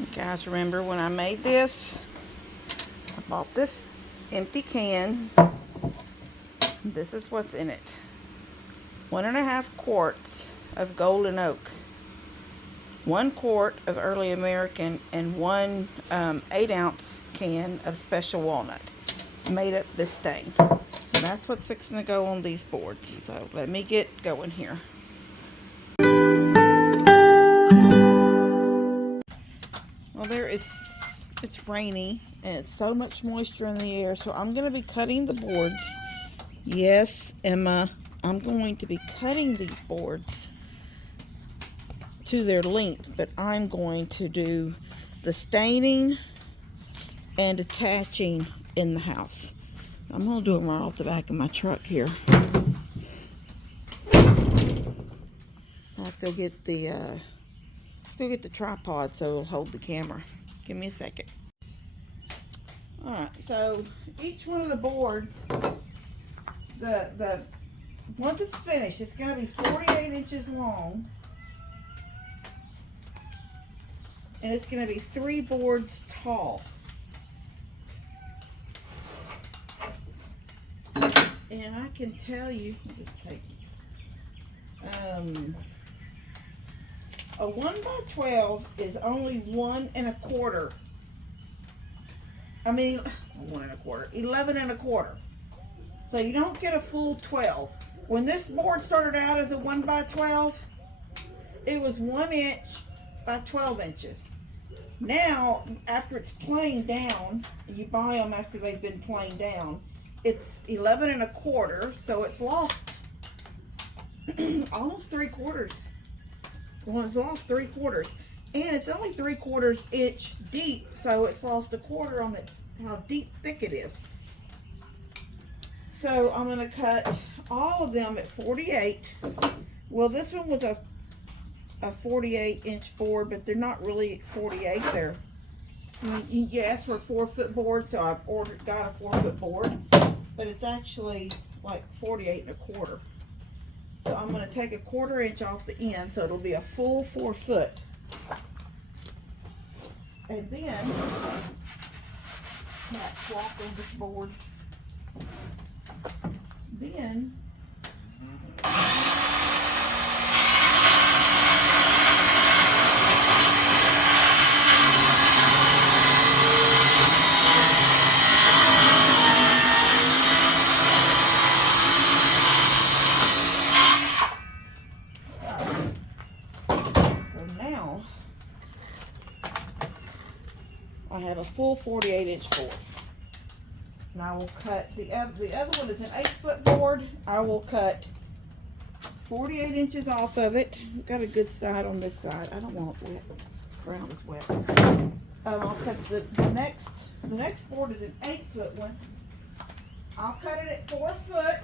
You guys remember when I made this? I bought this empty can. This is what's in it. 1.5 quarts of golden oak, 1 quart of early American, and one 8-ounce can of special walnut made up this stain. And that's what's fixing to go on these boards. So let me get going here. Well, it's rainy and it's so much moisture in the air, so I'm going to be cutting the boards. Yes, Emma, I'm going to be cutting these boards to their length, but I'm going to do the staining and attaching in the house. I'm going to do them right off the back of my truck here. I have to get the tripod so it'll hold the camera. Give me a second. Alright, so each one of the boards, the once it's finished, it's going to be 48 inches long. And it's going to be 3 boards tall. And I can tell you, a 1x12 is only 1.25. I mean, 1.25, 11.25. So you don't get a full 12. When this board started out as a 1x12, it was 1 inch by 12 inches. Now, after it's planed down, you buy them after they've been planed down, it's 11.25, so it's lost almost 3/4. Well, it's lost 3/4, and it's only 3/4 inch deep, so it's lost 1/4 on its how thick it is. So I'm going to cut all of them at 48. Well, this one was a 48 inch board, but they're not really 48. They're, you asked for a 4-foot board, so I've got a 4-foot board, but it's actually like 48.25. So I'm going to take 1/4 inch off the end, so it'll be a full 4 foot. And then let's walk on this board. Then I have a full 48 inch board. And I will cut the other one is an 8-foot board. I will cut 48 inches off of it. Got a good side on this side. I don't want it wet. The ground is wet. I'll cut the next board is an 8-foot one. I'll cut it at 4 foot.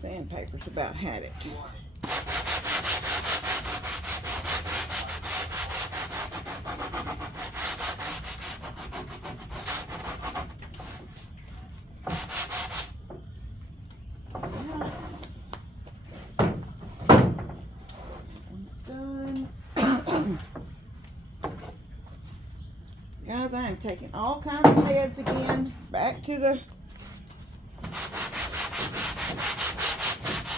Sandpaper's about had it. One's done. Guys, I am taking all kinds of meds again. Back to the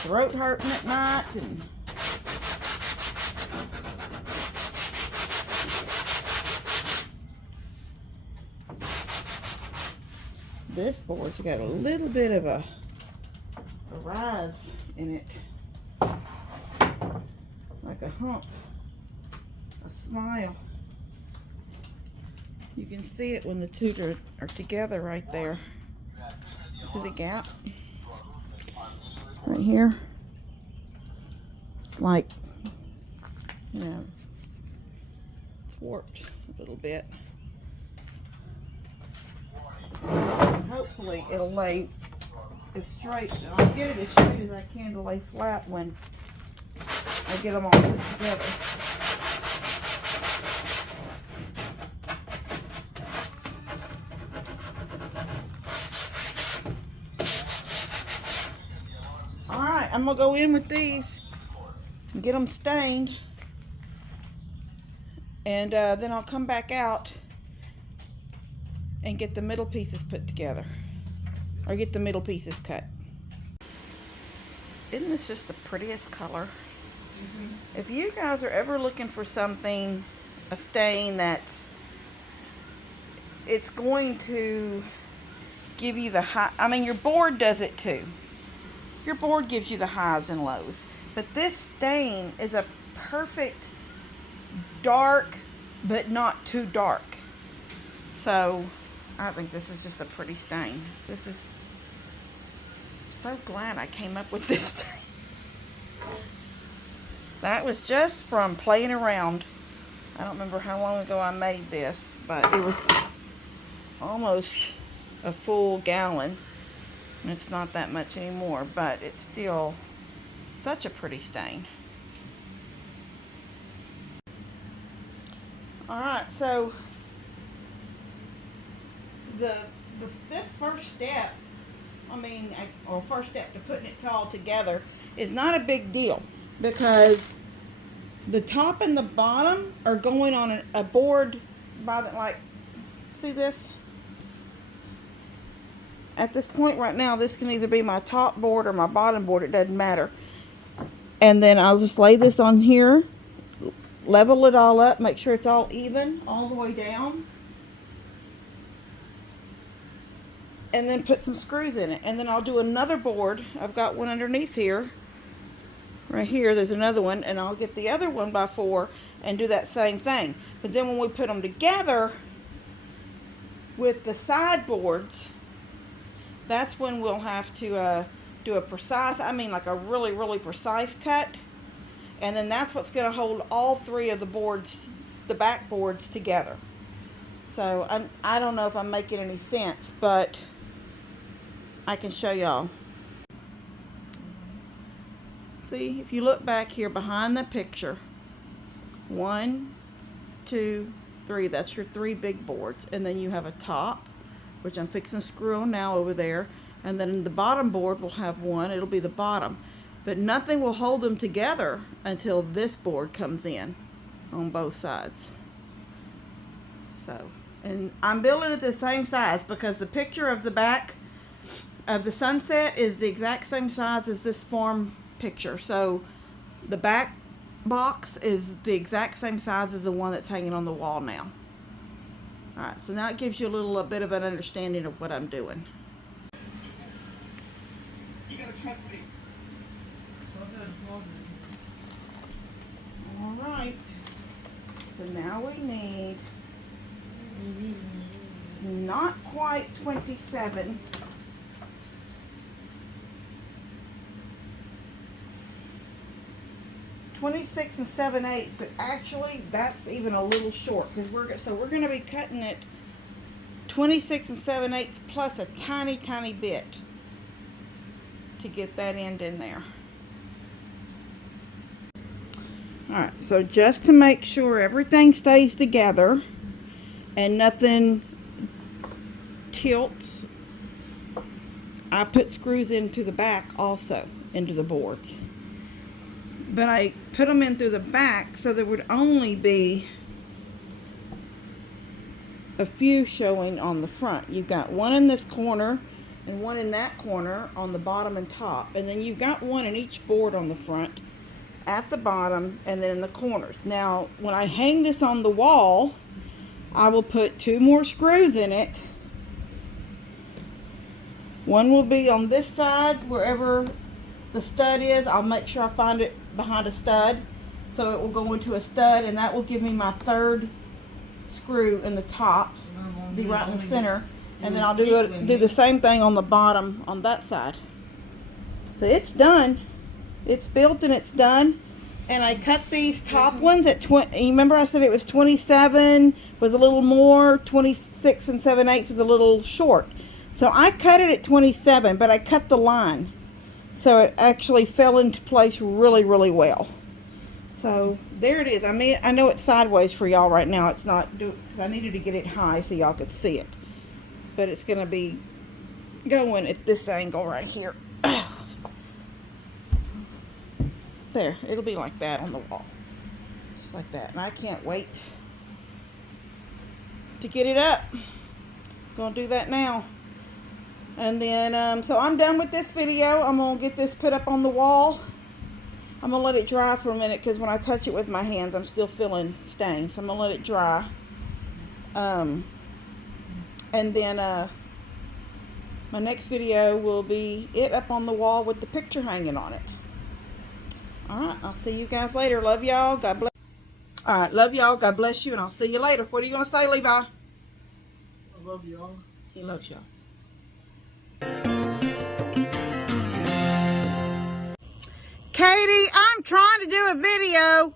throat hurting at night and this board's got a little bit of a rise in it. Like a hump. A smile. You can see it when the two are together right there. See the gap? Right here. It's like, you know, it's warped a little bit. Hopefully it'll lay as straight, and I'll get it as straight as I can to lay flat when I get them all put together. Alright, I'm going to go in with these and get them stained, and then I'll come back out and get the middle pieces put together, or get the middle pieces cut. Isn't this just the prettiest color? If you guys are ever looking for something, a stain it's going to give you the high, I mean your board does it too. Your board gives you the highs and lows. But this stain is a perfect dark, but not too dark. So I think this is just a pretty stain. This is so glad I came up with this stain. That was just from playing around. I don't remember how long ago I made this, but it was almost a full gallon. And it's not that much anymore, but it's still such a pretty stain. Alright, so this first step, or first step to putting it all together is not a big deal, because the top and the bottom are going on a board by the, like, see this? At this point right now, this can either be my top board or my bottom board, it doesn't matter. And then I'll just lay this on here, level it all up, make sure it's all even all the way down, and then put some screws in it. And then I'll do another board. I've got one underneath here. Right here, there's another one, and I'll get the other 1x4 and do that same thing. But then when we put them together with the side boards, that's when we'll have to do a precise, like a really, really precise cut. And then that's what's going to hold all three of the boards, the back boards, together. So I don't know if I'm making any sense, but I can show y'all. See, if you look back here behind the picture, 1, 2, 3, that's your 3 big boards. And then you have a top, which I'm fixing to screw on now over there. And then the bottom board will have one, it'll be the bottom. But nothing will hold them together until this board comes in on both sides. So, and I'm building it the same size because the picture of the back of the sunset is the exact same size as this farm picture. So the back box is the exact same size as the one that's hanging on the wall now. Alright, so now it gives you a bit of an understanding of what I'm doing. Alright, so now we need, it's not quite 27. .26 7/8, but actually that's even a little short because we're going to be cutting it 26 7/8 plus a tiny bit to get that end in there. Alright, so just to make sure everything stays together and nothing tilts, I put screws into the back also, into the boards. But I put them in through the back so there would only be a few showing on the front. You've got one in this corner and one in that corner on the bottom and top. And then you've got one in each board on the front, at the bottom, and then in the corners. Now, when I hang this on the wall, I will put 2 more screws in it. One will be on this side, wherever the stud is. I'll make sure I find it behind a stud, so it will go into a stud, and that will give me my 3rd screw in the top, be right in the center, and then I'll do the same thing on the bottom on that side. So it's done. It's built and it's done. And I cut these top ones at 20. You remember I said it was 27 was a little more, 26 and 7/8 was a little short. So I cut it at 27, but I cut the line, so it actually fell into place really, really well. So there it is. I mean, I know it's sideways for y'all right now. It's not, because I needed to get it high so y'all could see it. But it's going to be going at this angle right here. There, it'll be like that on the wall. Just like that. And I can't wait to get it up. Gonna do that now. And then, so I'm done with this video. I'm gonna get this put up on the wall. I'm gonna let it dry for a minute, because when I touch it with my hands, I'm still feeling stains. So I'm gonna let it dry. And then, my next video will be it up on the wall with the picture hanging on it. Alright, I'll see you guys later. Love y'all. God bless. Alright, love y'all. God bless you, and I'll see you later. What are you going to say, Levi? I love y'all. He loves y'all. Katie, I'm trying to do a video.